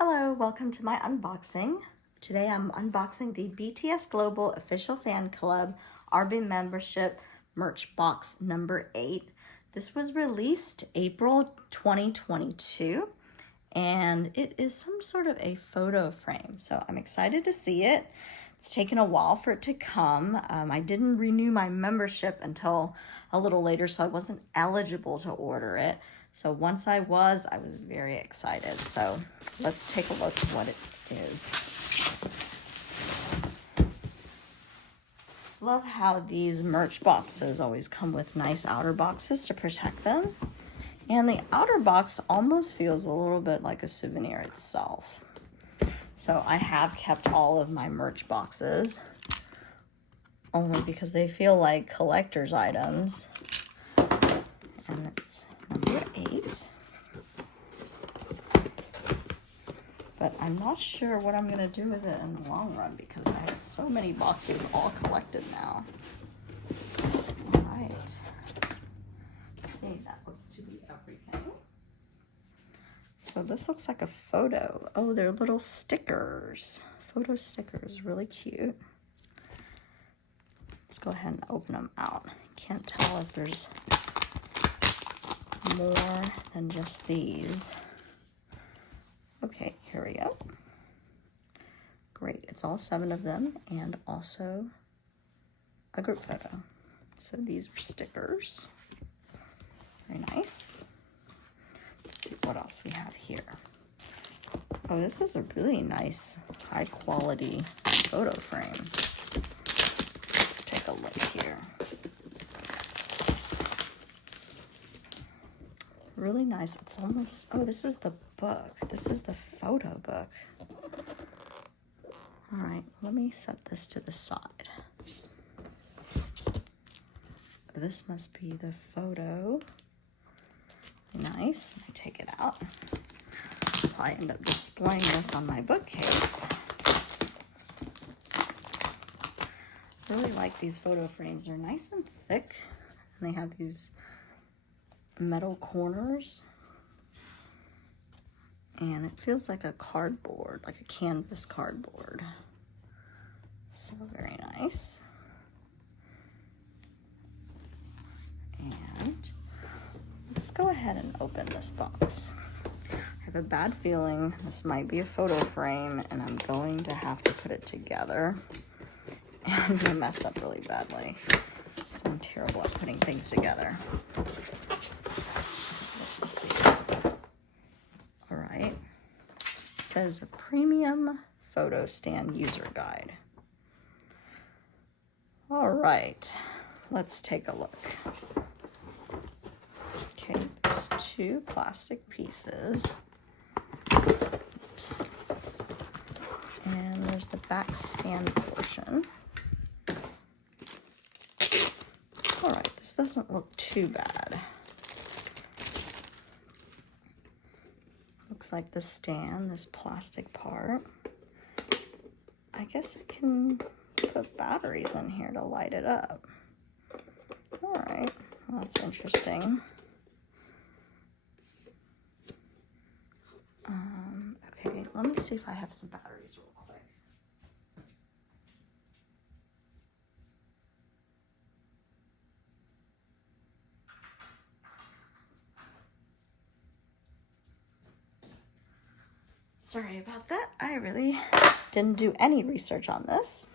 Hello, welcome to my unboxing. Today I'm unboxing the BTS Global Official Fan Club ARMY membership merch box number 8. This was released April 2022 and it is some sort of a photo frame. So I'm excited to see it. It's taken a while for it to come. I didn't renew my membership until a little later, so I wasn't eligible to order it. So once I was very excited. So let's take a look at what it is. Love how these merch boxes always come with nice outer boxes to protect them. And the outer box almost feels a little bit like a souvenir itself. So I have kept all of my merch boxes only because they feel like collector's items. And it's number 8. But I'm not sure what I'm going to do with it in the long run because I have so many boxes all collected now. All right. Let's see, that looks to be everything. So this looks like a photo. Oh, they're little stickers. Photo stickers, really cute. Let's go ahead and open them out. Can't tell if there's more than just these. Okay, here we go. Great, it's all 7 of them and also a group photo. So these are stickers. Very nice. Let's see what else we have here. Oh, this is a really nice, high quality photo frame. Let's take a look here. Really nice. It's almost, oh, this is the book. This is the photo book. All right, let me set this to the side. This must be the photo. Nice. I take it out. I'll probably end up displaying this on my bookcase. Really like these photo frames. They're nice and thick, and they have these metal corners. And it feels like a cardboard, like a canvas cardboard. So very nice. And let's go ahead and open this box. I have a bad feeling this might be a photo frame and I'm going to have to put it together. And I'm gonna mess up really badly. So I'm terrible at putting things together. Let's see. All right. It says a premium photo stand user guide. All right, let's take a look. Okay, there's 2 plastic pieces. Oops. And there's the back stand portion. All right, this doesn't look too bad. Looks like the stand, this plastic part. I guess it can put batteries in here to light it up. All right, well, that's interesting. Okay, let me see if I have some batteries real quick. Sorry about that. I really didn't do any research on this.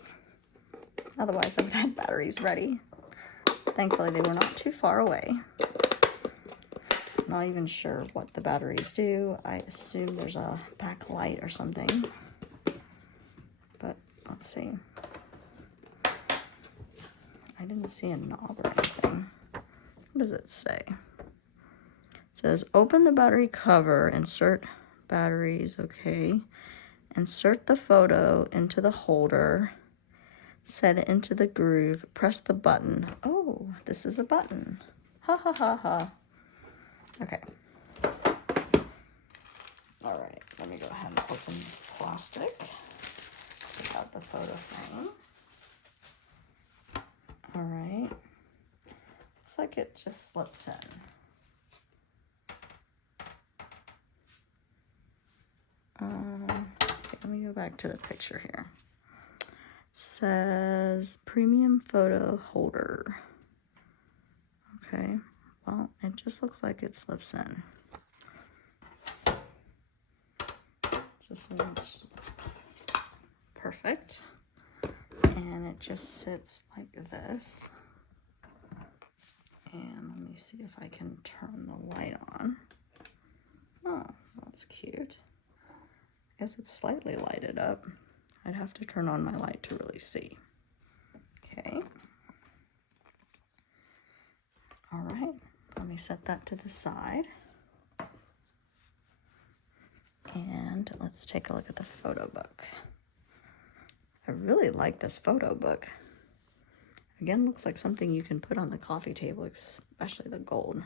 Otherwise, I would have had batteries ready. Thankfully, they were not too far away. Not even sure what the batteries do. I assume there's a backlight or something. But let's see. I didn't see a knob or anything. What does it say? It says, open the battery cover, insert batteries, okay. Insert the photo into the holder, set it into the groove, press the button. Oh, this is a button. Ha ha ha ha. Okay. All right, let me go ahead and open this plastic. Take out the photo frame. All right. Looks like it just slips in. go back to the picture here. Says premium photo holder. Okay, well, it just looks like it slips in. This one's perfect. And it just sits like this. And let me see if I can turn the light on. Oh, that's cute. I guess it's slightly lighted up. I'd have to turn on my light to really see. Okay. All right, let me set that to the side. And let's take a look at the photo book. I really like this photo book. Again, looks like something you can put on the coffee table, especially the gold.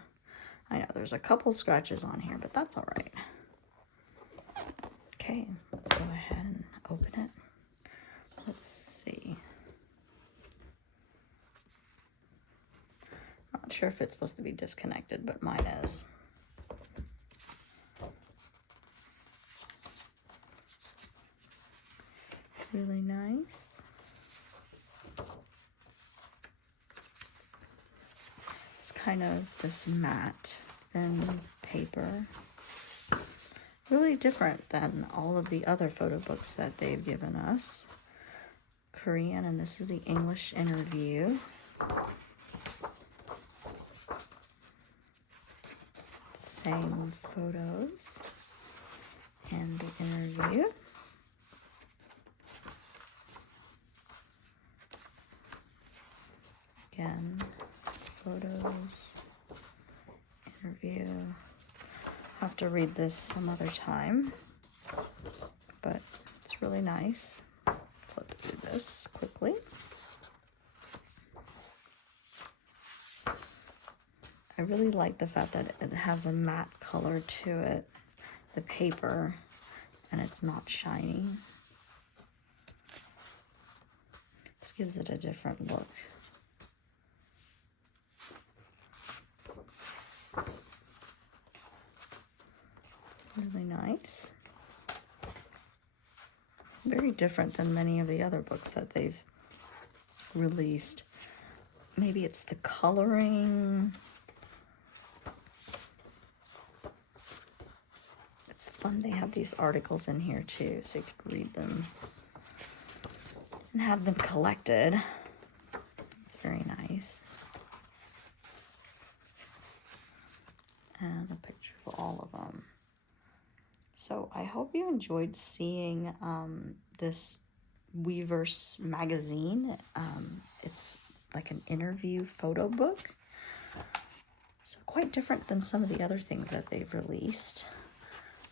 I know there's a couple scratches on here, but that's all right. Okay, let's go ahead and open it. Let's see. Not sure if it's supposed to be disconnected, but mine is. Really nice. It's kind of this matte thin paper. Really different than all of the other photo books that they've given us. Korean, and this is the English interview. Same photos and the interview. Again, photos, interview. I'll have to read this some other time, but it's really nice. Flip through this quickly. I really like the fact that it has a matte color to it, the paper, and it's not shiny. This gives it a different look. Really nice. Very different than many of the other books that they've released. Maybe it's the coloring. It's fun. They have these articles in here too, so you could read them and have them collected. It's very nice. And a picture of all of them. So I hope you enjoyed seeing this Weverse magazine. It's like an interview photo book. So quite different than some of the other things that they've released.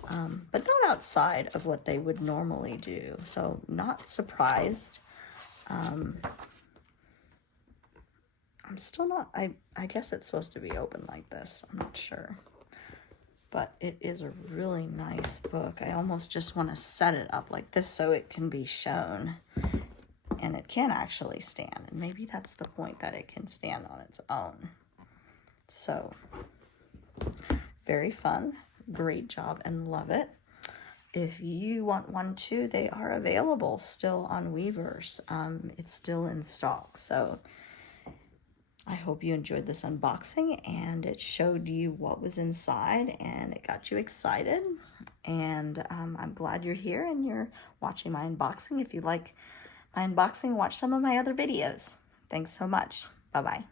But not outside of what they would normally do. So not surprised. I'm still not, I guess it's supposed to be open like this. I'm not sure. But it is a really nice book. I almost just want to set it up like this so it can be shown. And it can actually stand. And maybe that's the point, that it can stand on its own. So, very fun. Great job and love it. If you want one too, they are available still on Weverse. It's still in stock. So, I hope you enjoyed this unboxing and it showed you what was inside and it got you excited. And I'm glad you're here and you're watching my unboxing. If you like my unboxing, watch some of my other videos. Thanks so much. Bye-bye.